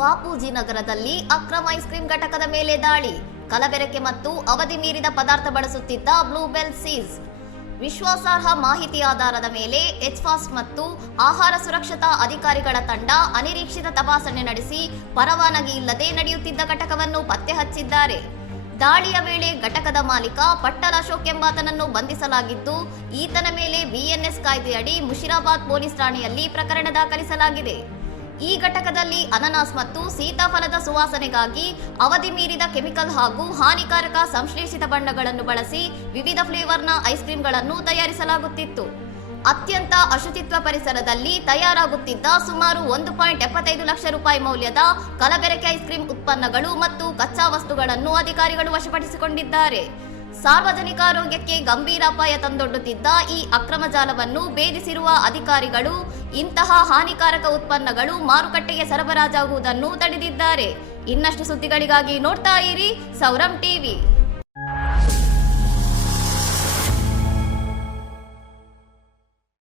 ಬಾಪೂಜಿ ನಗರದಲ್ಲಿ ಅಕ್ರಮ ice cream ಘಟಕದ ಮೇಲೆ ದಾಳಿ. ಕಲಬೆರಕೆ ಮತ್ತು ಅವಧಿ ಮೀರಿದ ಪದಾರ್ಥ ಬಳಸುತ್ತಿದ್ದ ಬ್ಲೂಬೆಲ್ ಸೀಸ್. ವಿಶ್ವಾಸಾರ್ಹ ಮಾಹಿತಿ ಆಧಾರದ ಮೇಲೆ ಎಚ್ಫಾಸ್ಟ್ ಮತ್ತು ಆಹಾರ ಸುರಕ್ಷತಾ ಅಧಿಕಾರಿಗಳ ತಂಡ ಅನಿರೀಕ್ಷಿತ ತಪಾಸಣೆ ನಡೆಸಿ ಪರವಾನಗಿ ಇಲ್ಲದೆ ನಡೆಯುತ್ತಿದ್ದ ಘಟಕವನ್ನು ಪತ್ತೆ ಹಚ್ಚಿದ್ದಾರೆ. ದಾಳಿಯ ವೇಳೆ ಘಟಕದ ಮಾಲೀಕ ಪಟ್ಟಲ್ ಅಶೋಕ್ ಎಂಬಾತನನ್ನು ಬಂಧಿಸಲಾಗಿದ್ದು, ಈತನ ಮೇಲೆ ಬಿಎನ್ಎಸ್ ಕಾಯ್ದೆಯಡಿ ಮುಷಿರಾಬಾದ್ ಪೊಲೀಸ್ ಠಾಣೆಯಲ್ಲಿ ಪ್ರಕರಣ ದಾಖಲಿಸಲಾಗಿದೆ. ಈ ಘಟಕದಲ್ಲಿ ಅನನಾಸ್ ಮತ್ತು ಸೀತಾಫಲದ ಸುವಾಸನೆಗಾಗಿ ಅವಧಿ ಮೀರಿದ ಕೆಮಿಕಲ್ ಹಾಗೂ ಹಾನಿಕಾರಕ ಸಂಶ್ಲೇಷಿತ ಬಣ್ಣಗಳನ್ನು ಬಳಸಿ ವಿವಿಧ ಫ್ಲೇವರ್ನ ಐಸ್ ಕ್ರೀಂಗಳನ್ನು ತಯಾರಿಸಲಾಗುತ್ತಿತ್ತು. ಅತ್ಯಂತ ಅಶುಚಿತ್ವ ಪರಿಸರದಲ್ಲಿ ತಯಾರಾಗುತ್ತಿದ್ದ ಸುಮಾರು 1.75 ಲಕ್ಷ ರೂಪಾಯಿ ಮೌಲ್ಯದ ಕಲಬೆರಕೆ ಐಸ್ ಕ್ರೀಂ ಉತ್ಪನ್ನಗಳು ಮತ್ತು ಕಚ್ಚಾ ವಸ್ತುಗಳನ್ನು ಅಧಿಕಾರಿಗಳು ವಶಪಡಿಸಿಕೊಂಡಿದ್ದಾರೆ. ಸಾರ್ವಜನಿಕ ಆರೋಗ್ಯಕ್ಕೆ ಗಂಭೀರ ಅಪಾಯ ತಂದೊಡ್ಡುತ್ತಿದ್ದ ಈ ಅಕ್ರಮ ಜಾಲವನ್ನು ಭೇದಿಸಿರುವ ಅಧಿಕಾರಿಗಳು ಇಂತಹ ಹಾನಿಕಾರಕ ಉತ್ಪನ್ನಗಳು ಮಾರುಕಟ್ಟೆಗೆ ಸರಬರಾಜಾಗುವುದನ್ನು ತಡೆದಿದ್ದಾರೆ. ಇನ್ನಷ್ಟು ಸುದ್ದಿಗಳಿಗಾಗಿ ನೋಡ್ತಾ ಇರಿ ಸೌರಂ ಟಿವಿ.